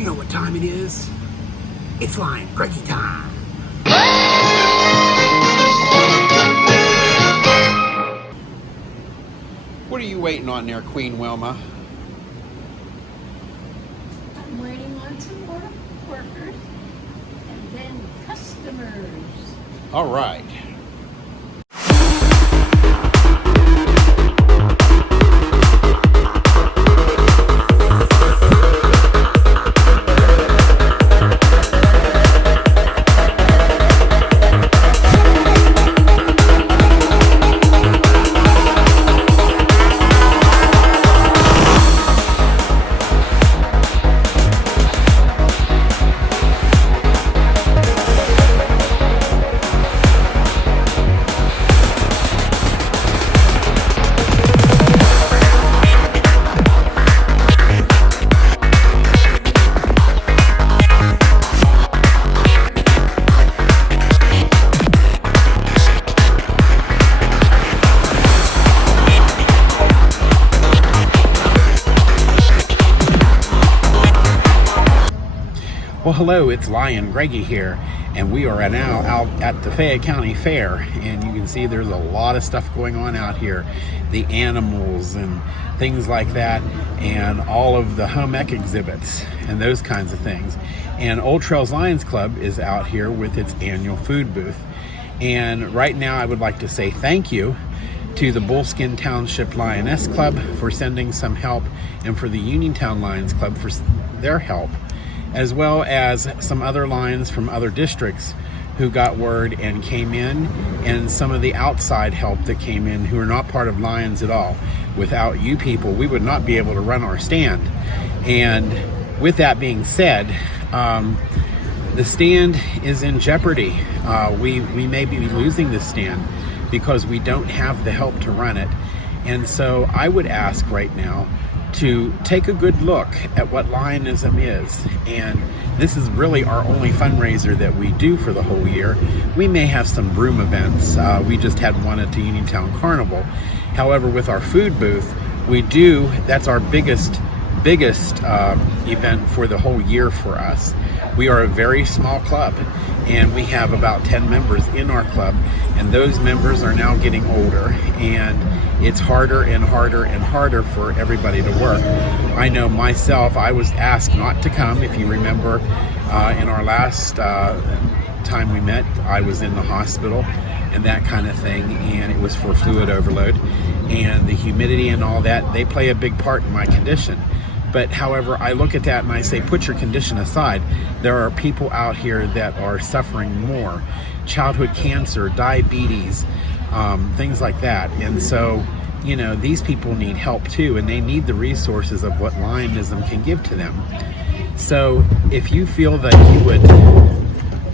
You know what time it is? It's Lion Greggy time. What are you waiting on there, Queen Wilma? I'm waiting on some more workers and then customers. All right. Well, hello, it's Lion Greggy here, and we are now out at the Fayette County Fair, and you can see there's a lot of stuff going on out here. The animals and things like that, and all of the home ec exhibits and those kinds of things. And Old Trails Lions Club is out here with its annual food booth. And right now I would like to say thank you to the Bullskin Township Lioness Club for sending some help, and for the Uniontown Lions Club for their help, as well as some other lions from other districts who got word and came in, and some of the outside help that came in who are not part of Lions at all. Without you people, we would not be able to run our stand. And with that being said, the stand is in jeopardy. We may be losing the stand because we don't have the help to run it. And so I would ask right now to take a good look at what Lionism is. And this is really our only fundraiser that we do for the whole year. We may have some broom events. We just had one at the Uniontown Carnival. However, with our food booth, that's our biggest event for the whole year for us. We are a very small club, and we have about 10 members in our club, and those members are now getting older, and it's harder and harder and harder for everybody to work. I know myself, I was asked not to come. If you remember, in our last time we met, I was in the hospital and that kind of thing, and it was for fluid overload, and the humidity and all that, they play a big part in my condition. But however, I look at that and I say, put your condition aside. There are people out here that are suffering more. Childhood cancer, diabetes, things like that. And so, you know, these people need help too, and they need the resources of what Lionism can give to them. So if you feel that you would,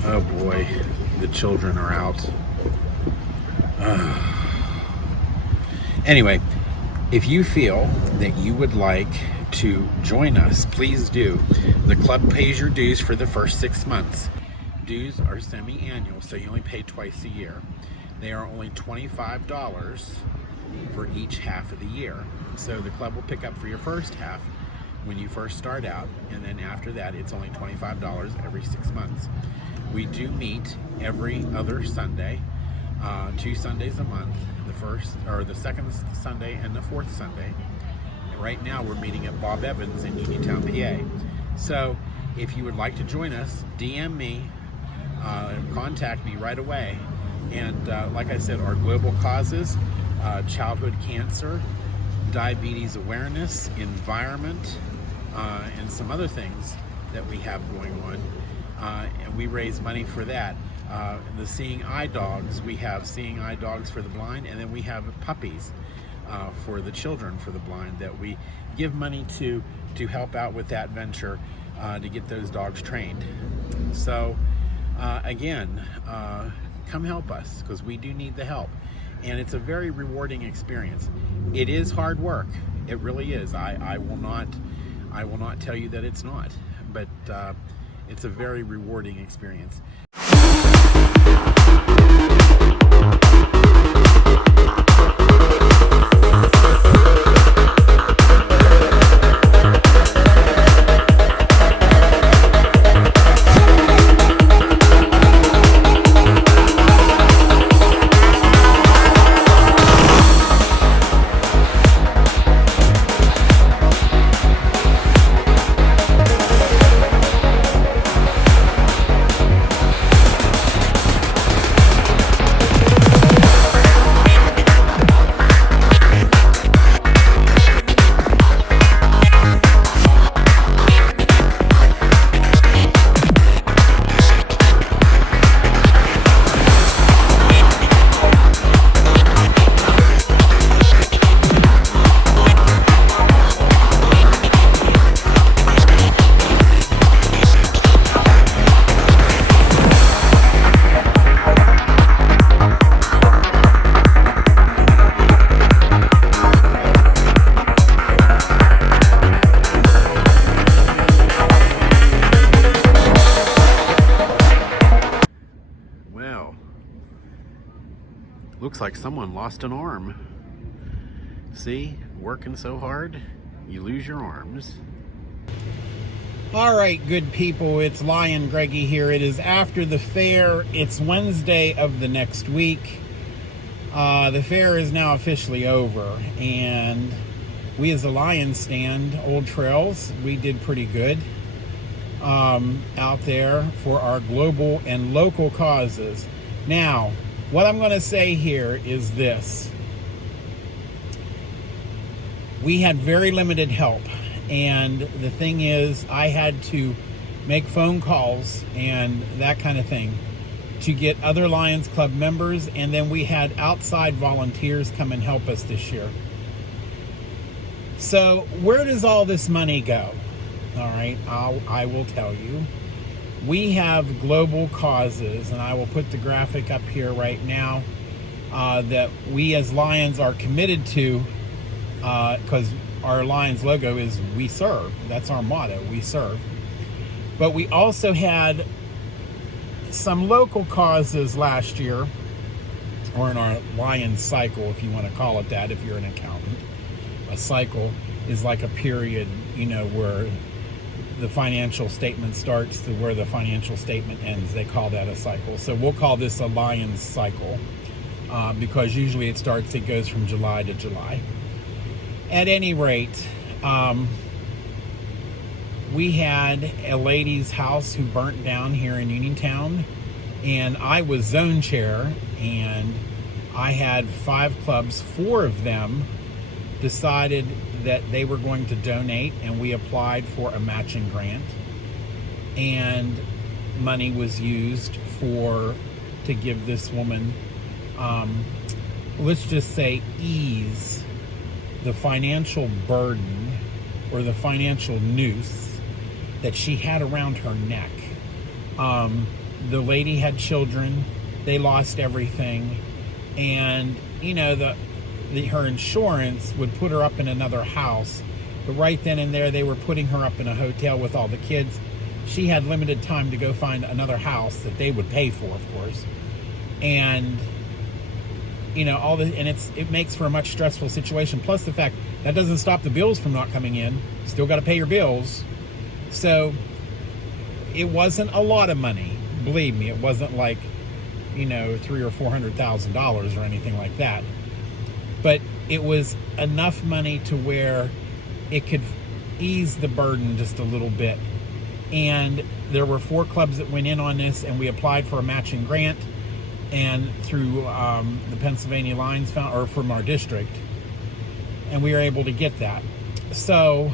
oh boy, the children are out. Anyway, if you feel that you would like to join us, please do. The club pays your dues for the first 6 months. Dues are semi-annual, so you only pay twice a year. They are only $25 for each half of the year. So the club will pick up for your first half when you first start out, and then after that it's only $25 every 6 months. We do meet every other Sunday, 2 Sundays a month, the second Sunday and the fourth Sunday. Right now we're meeting at Bob Evans in Uniontown, PA. So if you would like to join us, DM me, contact me right away. And like I said, our global causes, childhood cancer, diabetes awareness, environment, and some other things that we have going on. And we raise money for that. The Seeing Eye Dogs, we have Seeing Eye Dogs for the blind, and then we have puppies for the children for the blind that we give money to help out with that venture, to get those dogs trained. So again, come help us, because we do need the help, and it's a very rewarding experience. It is hard work, it really is. I will not tell you that it's not, but it's a very rewarding experience. Looks like someone lost an arm. See, working so hard, you lose your arms. All right, good people, it's Lion Greggy here. It is after the fair. It's Wednesday of the next week. The fair is now officially over, and we as a Lion stand, Old Trails, we did pretty good out there for our global and local causes. Now, what I'm going to say here is this. We had very limited help, and the thing is, I had to make phone calls and that kind of thing to get other Lions Club members, and then we had outside volunteers come and help us this year. So where does all this money go? All right, I will tell you. We have global causes, and I will put the graphic up here right now, that we as Lions are committed to, because our Lions logo is "We Serve." That's our motto, we serve. But we also had some local causes last year, or in our Lions cycle, if you want to call it that, if you're an accountant. A cycle is like a period, you know, where the financial statement starts to where the financial statement ends. They call that a cycle. So we'll call this a Lions cycle, because usually it goes from July to July. At any rate, we had a lady's house who burnt down here in Uniontown, and I was zone chair, and I had 5 clubs. 4 of them decided that they were going to donate, and we applied for a matching grant, and money was used to give this woman, let's just say, ease the financial burden or the financial noose that she had around her neck. The lady had children, they lost everything, and you know, her insurance would put her up in another house, but right then and there they were putting her up in a hotel with all the kids. She had limited time to go find another house that they would pay for, of course, and you know, it makes for a much stressful situation. Plus the fact that doesn't stop the bills from not coming in. Still got to pay your bills. So it wasn't a lot of money. Believe me, it wasn't like, you know, $300,000 or $400,000 or anything like that. But it was enough money to where it could ease the burden just a little bit. And there were 4 clubs that went in on this, and we applied for a matching grant, and through the Pennsylvania Lions or from our district, and we were able to get that. So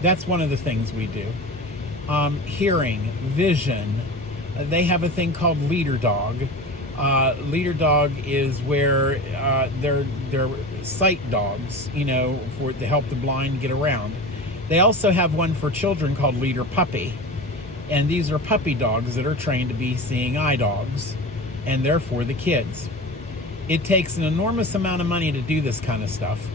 that's one of the things we do. Hearing, vision, they have a thing called Leader Dog. Leader Dog is where they're sight dogs, you know, to help the blind get around. They also have one for children called Leader Puppy, and these are puppy dogs that are trained to be seeing eye dogs, and they're for the kids. It takes an enormous amount of money to do this kind of stuff,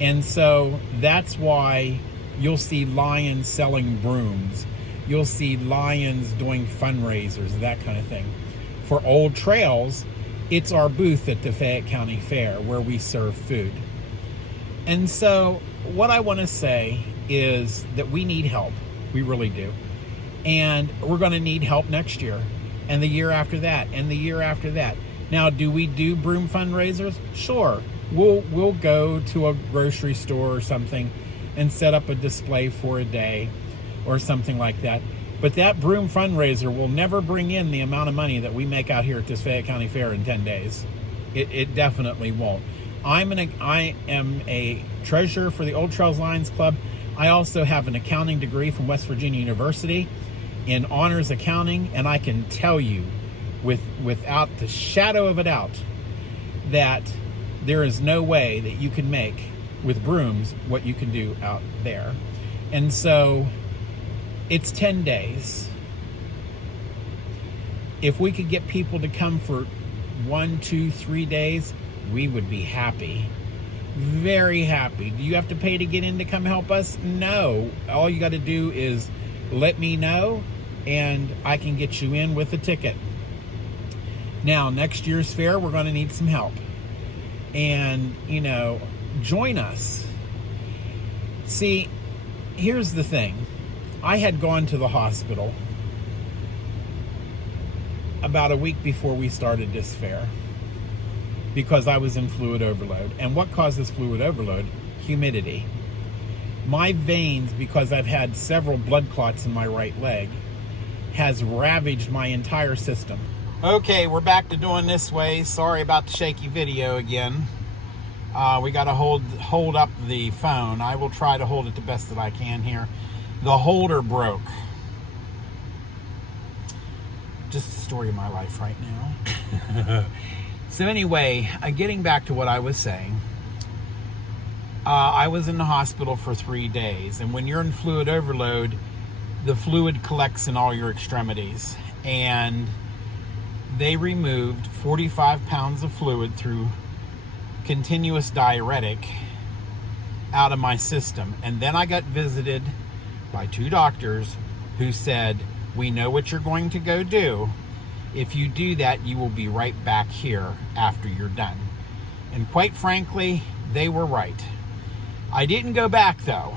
and so that's why you'll see Lions selling brooms. You'll see Lions doing fundraisers, that kind of thing. For Old Trails, it's our booth at the Fayette County Fair where we serve food. And so what I want to say is that we need help. We really do. And we're going to need help next year, and the year after that, and the year after that. Now, do we do broom fundraisers? Sure. We'll go to a grocery store or something and set up a display for a day or something like that. But that broom fundraiser will never bring in the amount of money that we make out here at this Fayette County Fair in 10 days. It definitely won't. I am a treasurer for the Old Trails Lions Club. I also have an accounting degree from West Virginia University in honors accounting, and I can tell you without the shadow of a doubt that there is no way that you can make with brooms what you can do out there. And so it's 10 days. If we could get people to come for 1, 2, 3 days, we would be happy. Very happy. Do you have to pay to get in to come help us? No. All you got to do is let me know, and I can get you in with a ticket. Now, next year's fair, we're going to need some help. and, you know, join us. See, here's the thing. I had gone to the hospital about a week before we started this fair because I was in fluid overload. And what causes fluid overload? Humidity. My veins, because I've had several blood clots in my right leg, has ravaged my entire system. Okay, we're back to doing this way. Sorry about the shaky video again. We got to hold up the phone. I will try to hold it the best that I can here. The holder broke. Just the story of my life right now. So anyway, getting back to what I was saying. I was in the hospital for 3 days, and when you're in fluid overload, the fluid collects in all your extremities, and they removed 45 pounds of fluid through continuous diuretic out of my system. And then I got visited by 2 doctors who said, we know what you're going to go do. If you do that, you will be right back here after you're done. And quite frankly, they were right. I didn't go back though.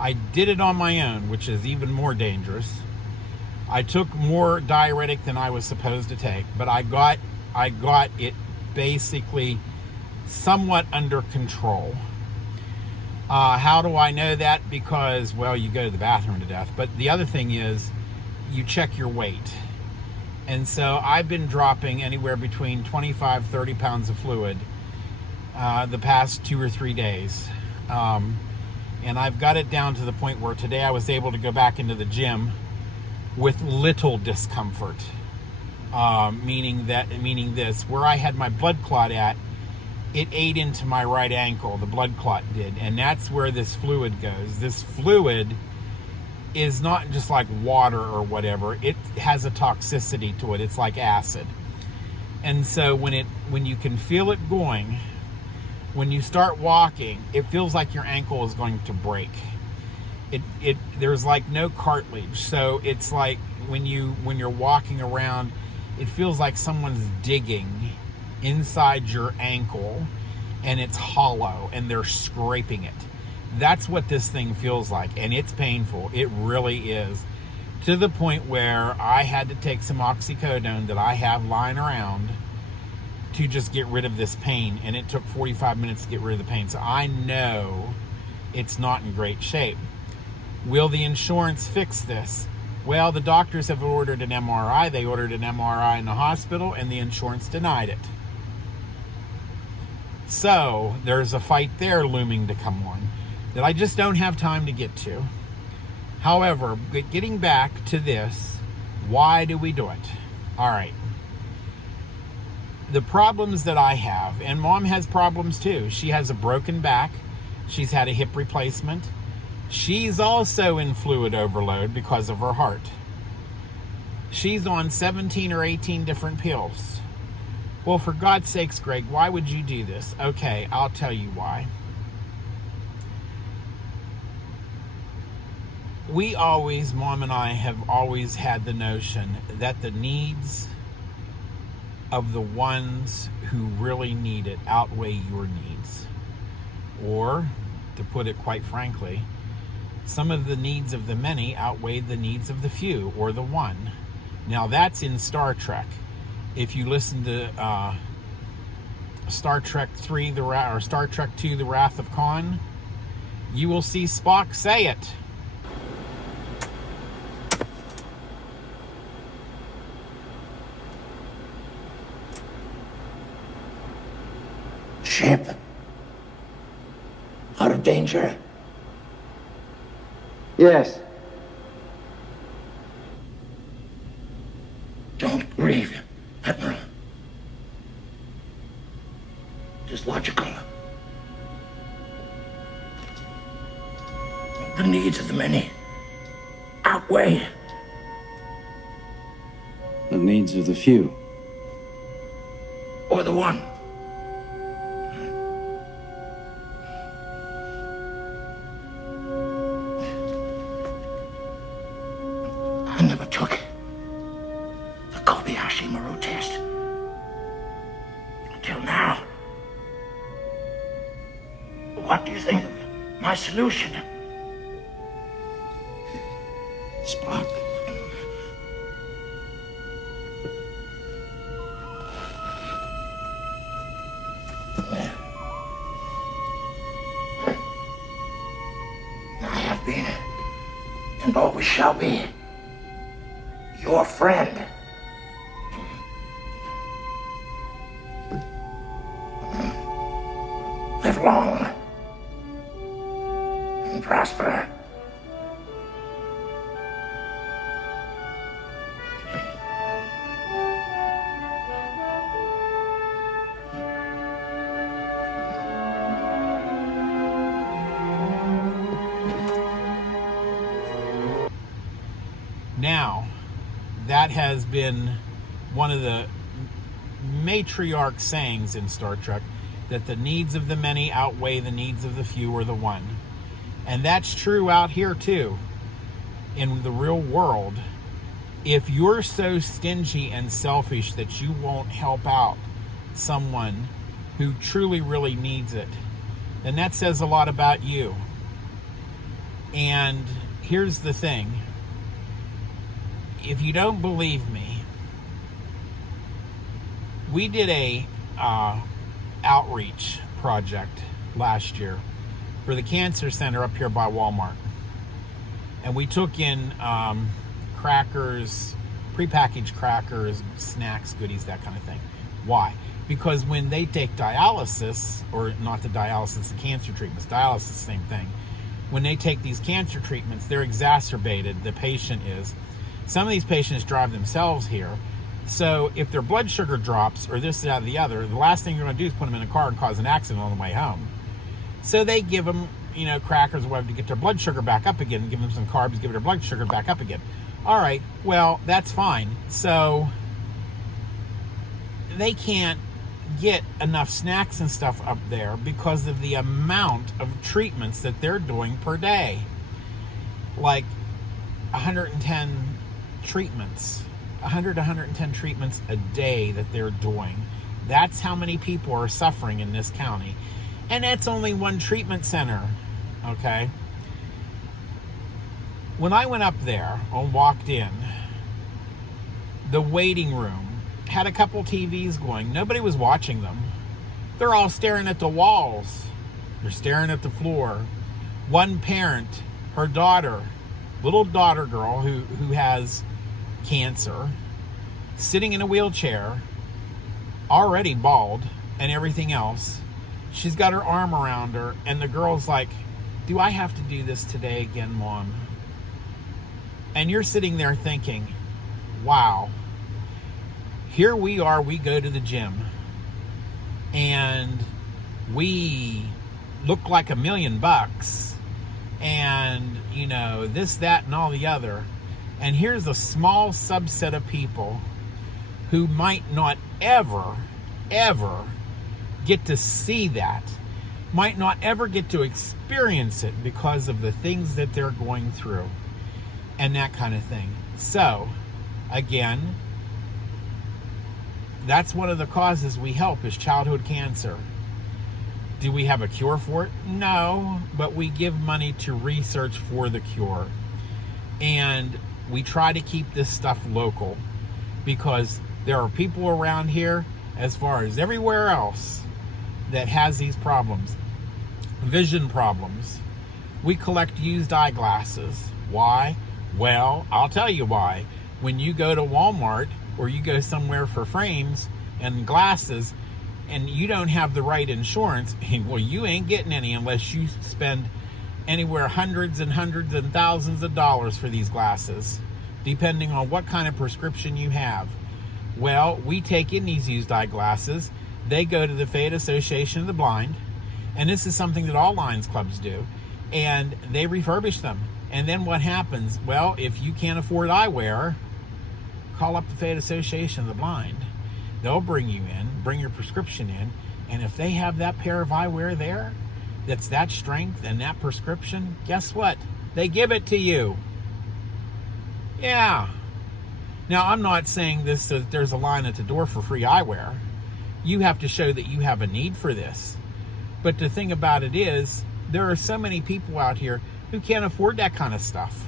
I did it on my own, which is even more dangerous. I took more diuretic than I was supposed to take, but I got it basically somewhat under control. How do I know that? Because, well, you go to the bathroom to death. But the other thing is, you check your weight. And so I've been dropping anywhere between 25, 30 pounds of fluid the past 2 or 3 days. And I've got it down to the point where today I was able to go back into the gym with little discomfort. Meaning this, where I had my blood clot at, it ate into my right ankle, the blood clot did, and that's where this fluid goes. This fluid is not just like water or whatever, it has a toxicity to it. It's like acid. And so when you can feel it going, when you start walking, it feels like your ankle is going to break. There's like no cartilage, so it's like when you're walking around, it feels like someone's digging inside your ankle and it's hollow and they're scraping it. That's what this thing feels like, and it's painful. It really is, to the point where I had to take some oxycodone that I have lying around to just get rid of this pain, and it took 45 minutes to get rid of the pain. So I know it's not in great shape. Will the insurance fix this? Well, the doctors have ordered an MRI. They ordered an MRI in the hospital, and the insurance denied it. So there's a fight there looming to come on that I just don't have time to get to. However, getting back to this, why do we do it? All right. The problems that I have, and Mom has problems too. She has a broken back. She's had a hip replacement. She's also in fluid overload because of her heart. She's on 17 or 18 different pills. Well, for God's sakes, Greg, why would you do this? Okay, I'll tell you why. Mom and I have always had the notion that the needs of the ones who really need it outweigh your needs. Or, to put it quite frankly, some of the needs of the many outweigh the needs of the few, or the one. Now that's in Star Trek. If you listen to Star Trek 3, or Star Trek 2, The Wrath of Khan, you will see Spock say it. Ship. Out of danger. Yes. Don't grieve, Admiral. Just logical. The needs of the many outweigh The needs of the few. or the one. I never took the Kobayashi Maru test until now. What do you think of my solution? Spock. I have been, and always shall be, your friend. Live long and prosper. Now, that has been one of the matriarch sayings in Star Trek, that the needs of the many outweigh the needs of the few or the one. And that's true out here too, in the real world. If you're so stingy and selfish that you won't help out someone who truly really needs it, then that says a lot about you. And here's the thing. If you don't believe me, we did a outreach project last year for the cancer center up here by Walmart, and we took in crackers, prepackaged crackers, snacks, goodies, that kind of thing. Why? Because when they take dialysis, or not the dialysis, the cancer treatments, dialysis, same thing. When they take these cancer treatments, they're exacerbated, the patient is. Some of these patients drive themselves here. So if their blood sugar drops, or this, that, or the other, the last thing you're going to do is put them in a car and cause an accident on the way home. So they give them, crackers or whatever to get their blood sugar back up again, give them some carbs, give their blood sugar back up again. All right, well, that's fine. So they can't get enough snacks and stuff up there because of the amount of treatments that they're doing per day. Like 110 treatments, 100 to 110 treatments a day that they're doing. That's how many people are suffering in this county. And that's only one treatment center, okay? When I went up there and walked in, the waiting room had a couple TVs going. Nobody was watching them. They're all staring at the walls. They're staring at the floor. One parent, her daughter, little daughter girl who has cancer, sitting in a wheelchair, already bald and everything else. She's got her arm around her, and the girl's like, do I have to do this today again, Mom? And you're sitting there thinking, wow, here we are, we go to the gym, and we look like $1 million, and, this, that, and all the other. And here's a small subset of people who might not ever get to see that, might not ever get to experience it because of the things that they're going through and that kind of thing. So, again, that's one of the causes we help is childhood cancer. Do we have a cure for it? No, but we give money to research for the cure. And we try to keep this stuff local because there are people around here, as far as everywhere else, that has these problems. Vision problems. We collect used eyeglasses. Why? Well, I'll tell you why. When you go to Walmart or you go somewhere for frames and glasses and you don't have the right insurance, well, you ain't getting any unless you spend anywhere hundreds and thousands of dollars for these glasses, depending on what kind of prescription you have. Well, we take in these used eyeglasses. They go to the Fayette Association of the Blind, and this is something that all Lions clubs do, and they refurbish them. And then what happens? Well, if you can't afford eyewear, call up the Fayette Association of the Blind. They'll bring you in, bring your prescription in, and if they have that pair of eyewear there, that's that strength and that prescription, guess what? They give it to you. Yeah. Now, I'm not saying this that there's a line at the door for free eyewear. You have to show that you have a need for this. But the thing about it is, there are so many people out here who can't afford that kind of stuff.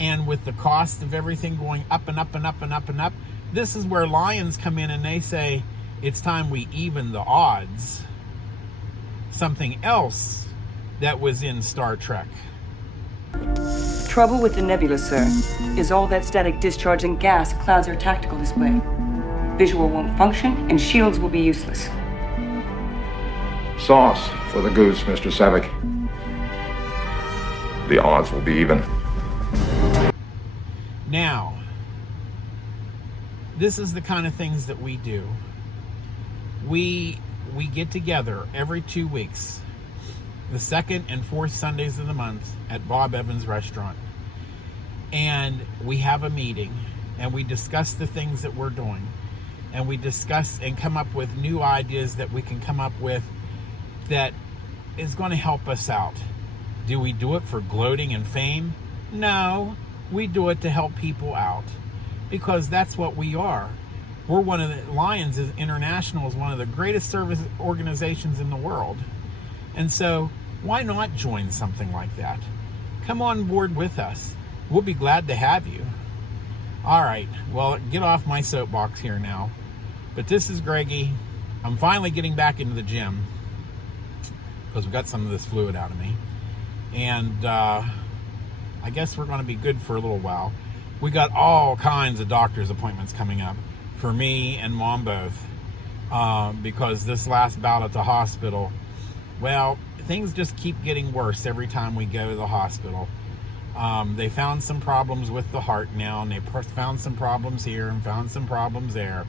And with the cost of everything going up and up and up and up and up, this is where Lions come in and they say, it's time we even the odds. Something else that was in Star Trek. Trouble with the nebula, sir, is all that static discharging gas clouds our tactical display. Visual won't function, and shields will be useless. Sauce for the goose, Mr. Savick. The odds will be even. Now, this is the kind of things that we do. We get together every 2 weeks, the second and fourth Sundays of the month at Bob Evans Restaurant. And we have a meeting and we discuss the things that we're doing. And we discuss and come up with new ideas that we can come up with that is going to help us out. Do we do it for gloating and fame? No, we do it to help people out, because that's what we are. We're one of the Lions International is one of the greatest service organizations in the world. And so why not join something like that? Come on board with us. We'll be glad to have you. All right, well, get off my soapbox here now. But this is Greggy. I'm finally getting back into the gym because we got some of this fluid out of me. And I guess we're going to be good for a little while. We got all kinds of doctor's appointments coming up for me and Mom both, because this last bout at the hospital, well, things just keep getting worse every time we go to the hospital. They found some problems with the heart now, and they found some problems here and found some problems there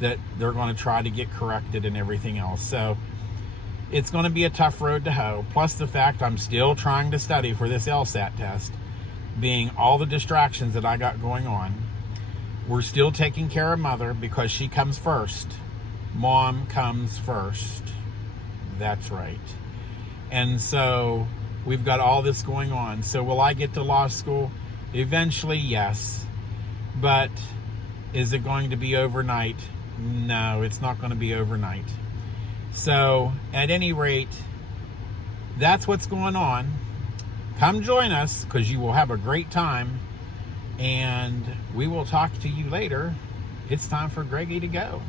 that they're going to try to get corrected and everything else. So it's going to be a tough road to hoe. Plus the fact I'm still trying to study for this LSAT test, being all the distractions that I got going on. We're still taking care of Mother because she comes first. Mom comes first. That's right. And so we've got all this going on. So will I get to law school? Eventually, yes. But is it going to be overnight? No, it's not going to be overnight. So at any rate, that's what's going on. Come join us, because you will have a great time. And we will talk to you later. It's time for Greggy to go.